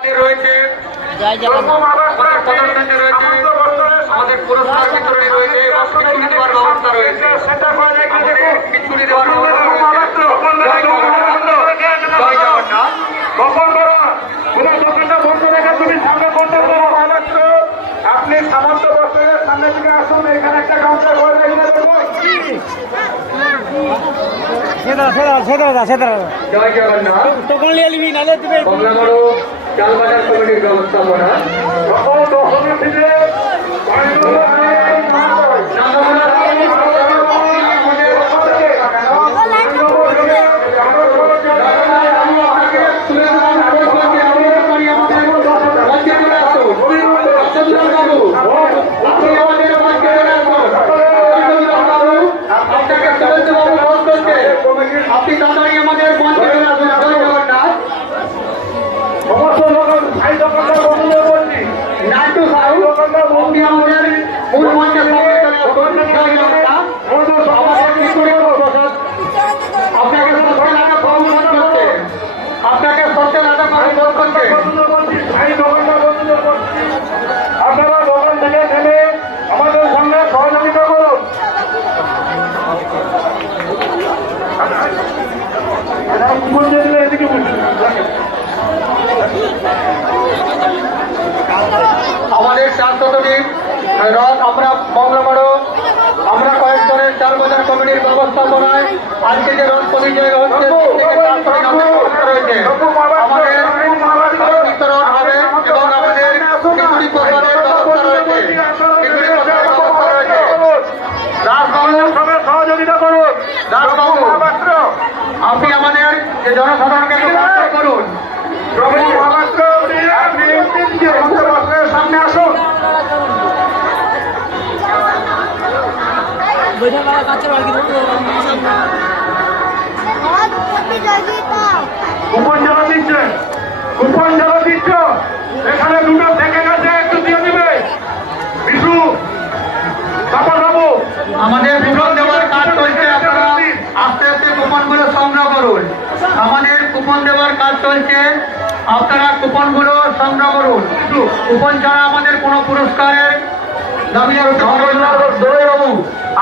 রয়েছে আমাদের পুরস্কার বিতরণী রয়েছে এবং খিচুড়ি দেওয়ার ব্যবস্থা রয়েছে। খিচুড়ি দেওয়ার ব্যবস্থা আপনি সামন্ত বস্ত্রের সামনে থেকে আসুন, এখানে একটা কাউন্টার করে জয় জগন্নাথ। কমলাগড় চাল বাজার কমিটির ব্যবস্থাপনা আপনি তাড়াতাড়ি আমাদের মঞ্চে চলে আসুন। জয় জগন্নাথ। সমস্ত লোকের ভাই দোকানদার বন্ধুদের বলছি, নাট্টু সাহু আপনি আমাদের মূল মঞ্চে চলে আসুন। জয় জগন্নাথ। আমাদের খিচুড়ি প্রসাদ আপনাকে সত্যি লাগা প্রমোশন করছে, আপনাকে সত্যি লাগা প্রমোশন করছে। ভাই দোকানদার বন্ধুদের বলছি, আপনারা দোকান থেকে নেমে আমাদের সঙ্গে সহযোগিতা করুন। আমাদের 400টি রথ আমরা মঙ্গলবারও আমরা কয়েকজনের চাল বাজার কমিটির ব্যবস্থাপনায় আজকে যে রথ পরিচয় হচ্ছে রয়েছে, আমাদের বিতরণ হবে এবং আমাদের খিচুড়ি প্রসাদের ব্যবস্থা রয়েছে। খিচুড়ি প্রসাদের ব্যবস্থা রয়েছে। দাসবাবু সহযোগিতা করুন। দাসবাবু আপনি আমাদের যে জনসাধারণকে সাহায্য করুন। সামনে আসুন। কুপন যারা দিচ্ছে, কুপন যারা দিচ্ছ এখানে দুটো থেকে গেছে, একটু দিয়ে দিবে। বিশু বাবু আমাদের কুপন দেওয়ার কাজ চলছে, আপনারা আস্তে আস্তে কুপনগুলো সংগ্রহ করুন। আমাদের কুপন দেওয়ার কাজ চলছে, আপনারা কুপনগুলো সংগ্রহ করুন। কুপন ছাড়া আমাদের কোনো পুরস্কারের দাবি বাবু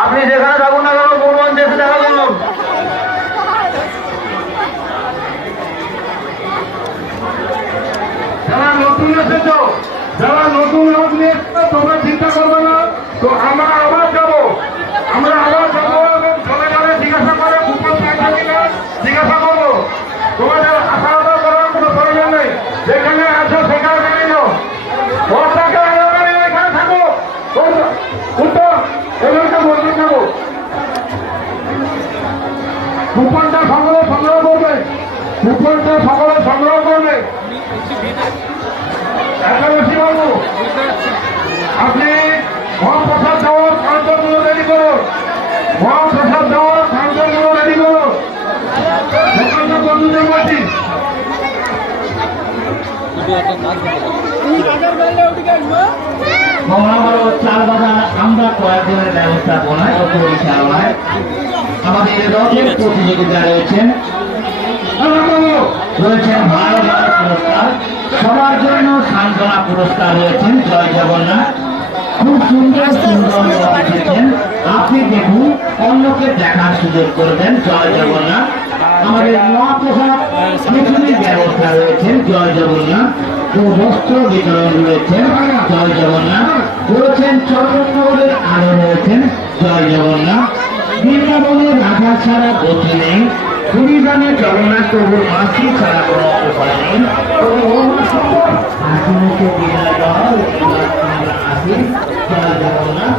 আপনি যেখানে থাকুন না কেন বলবেন দেখে দেখা করুন। যারা নতুন এসেছ, যারা নতুন লোক নিয়ে তোমরা চিন্তা করবে না, তো আমরা আবার যাবো, আমরা আবার যাবো এবং চলে গেলে জিজ্ঞাসা করে কুপন পাইছে কিনা জিজ্ঞাসা করবো। তোমাদের আশা করার কোনো প্রয়োজন নেই, যেখানে আছো সেখানে নিয়ে যাও। এখানে থাকো, উত্তর এখানটা বলতে থাকো। কুপনটা সকলে সংগ্রহ করবে, কুপনটা সকলে সংগ্রহ করবে। বাবু আপনি মহাপ্রসাদ দেওয়ার কাউন্টারগুলো রেডি করুন, মহাপ্রসাদ দেওয়ার কাউন্টারগুলো রেডি করুন। বন্ধুদের বলছি মহানগর চাল বাজার আমরা কয়েকজনের ব্যবস্থাপনায় ও পরিচালনায় আমাদের রথের প্রতিযোগিতা রয়েছেন ভালো ভালো পুরস্কার, সবার জন্য সান্ত্বনা পুরস্কার রয়েছেন। জয় জগন্নাথ। খুব সুন্দর সুন্দর লোক এসেছেন, আপনি দেখুন, অন্যকে দেখার সুযোগ করবেন। জয় জগন্নাথ। আমাদের মহাপ্রসাদ খিচুড়ির ব্যবস্থা রয়েছে। জয় জগন্নাথ। বস্ত্র বিতরণ রয়েছেন। জয় জগন্নাথ। রয়েছেন চরণনগরের আলো রয়েছেন। জয় জগন্নাথ। বৃন্দাবনের রাধা ছাড়া গতি নেই, পরিধানে জগন্নাথ প্রভুর মাসি ছাড়া কোনো উপায় নেই। হাসিমুখে বিদায় দাও আসি। জয় জগন্নাথ।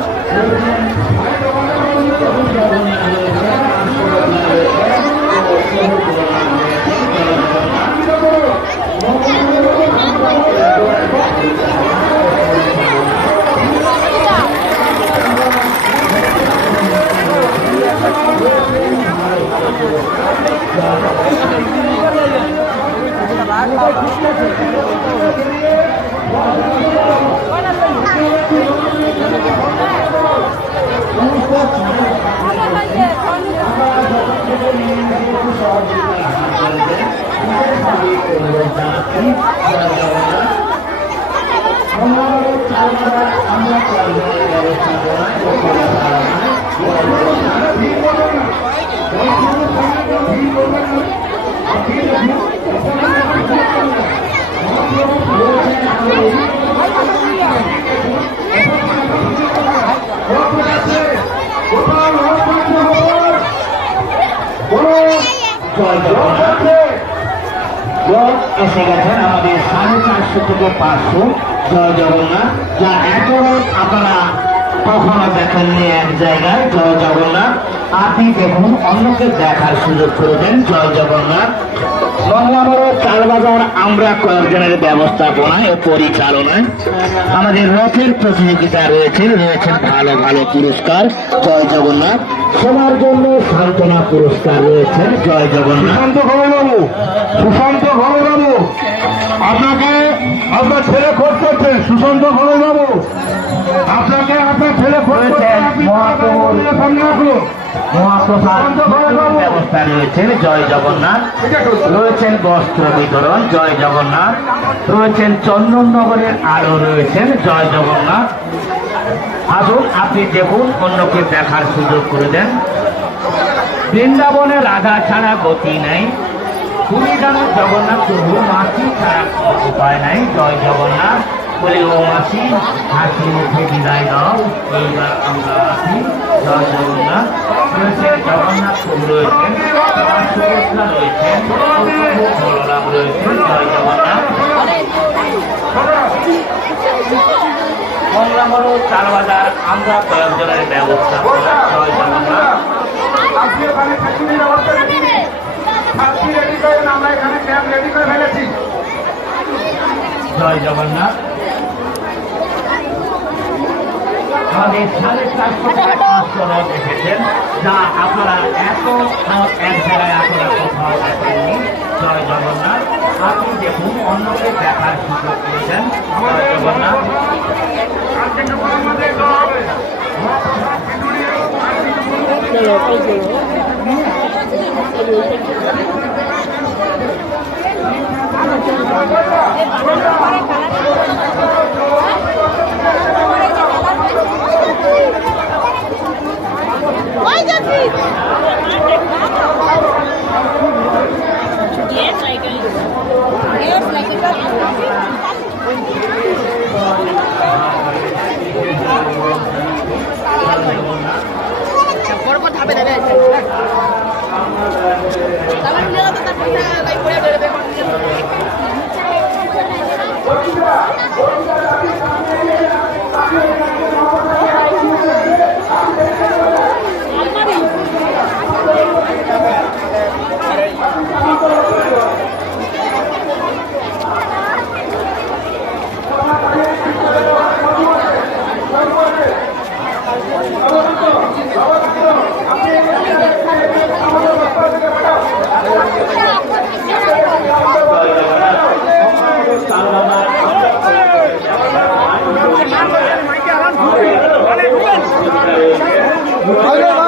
Thank you. এসে গেছেন আমাদের 450 থেকে 500। জয় জগন্নাথ, যা এত আপনারা কখনো দেখেননি এক জায়গায়। জয় জগন্নাথ, আপনি দেখুন, অন্যকে দেখার সুযোগ করে দেন। জয় জগন্নাথ। মঙ্গলাবড় চাল বাজার আমরা কয়েকজনের ব্যবস্থাপনায় ও পরিচালনায় আমাদের রথের প্রতিযোগিতা রয়েছেন ভালো ভালো পুরস্কার। জয় জগন্নাথ। সবার জন্য সান্ত্বনা পুরস্কার রয়েছেন। জয় জগন্নাথ। সুশান্ত ঘরবাবু, সুশান্ত ঘরবাবু, আপনাকে আপনার ছেলে খোঁজ করছেন। সুশান্ত ঘরবাবু, আপনাকে আপনার ছেলে খোঁজ করছেন। সামনে আসুন। মহাপ্রসাদ ব্যবস্থা রয়েছেন। জয় জগন্নাথ। রয়েছেন বস্ত্র বিতরণ। জয় জগন্নাথ। রয়েছেন চন্দননগরের আলো রয়েছেন। জয় জগন্নাথ। আসুন, আপনি দেখুন, অন্যকে দেখার সুযোগ করে দেন। বৃন্দাবনে রাধা ছাড়া গতি নাই, তুমি জানো জগন্নাথ প্রভু, মাসি ছাড়া উপায় নাই। জয় জগন্নাথ। বলি ও মাসি, হাসি মুখে বিদায় দাও, এইবার আমরা আসি। জয় জগন্নাথ। রয়েছেন জগন্নাথ প্রভু রয়েছেন, সুভদ্রা রয়েছেন, বলরাম রয়েছেন। জয় জগন্নাথ। মঙ্গলাবড় চাল বাজার আমরা কয়েকজনের ব্যবস্থা। জয় জগন্নাথ। আপনি ওখানে খাচ্ছির ব্যবস্থা রেডি নেই, খাচ্ছি রেডি করেন, আমরা এখানে ক্যাম্প রেডি করে ফেলেছি। জয় জগন্নাথ। আমাদের 450 থেকে 500 রথ এসেছেন, যা আপনারা এত রথ এক জায়গায় আপনারা কোথাও দেখেননি। জয় জগন্নাথ। আপনি দেখুন, অন্যকে দেখার সুযোগ পেয়েছেন। জয় জগন্নাথ। পরপর ধাপে ধাপে আছে তাহলে নিয়ে তো তারপর লাইক করে বেরোবে আরে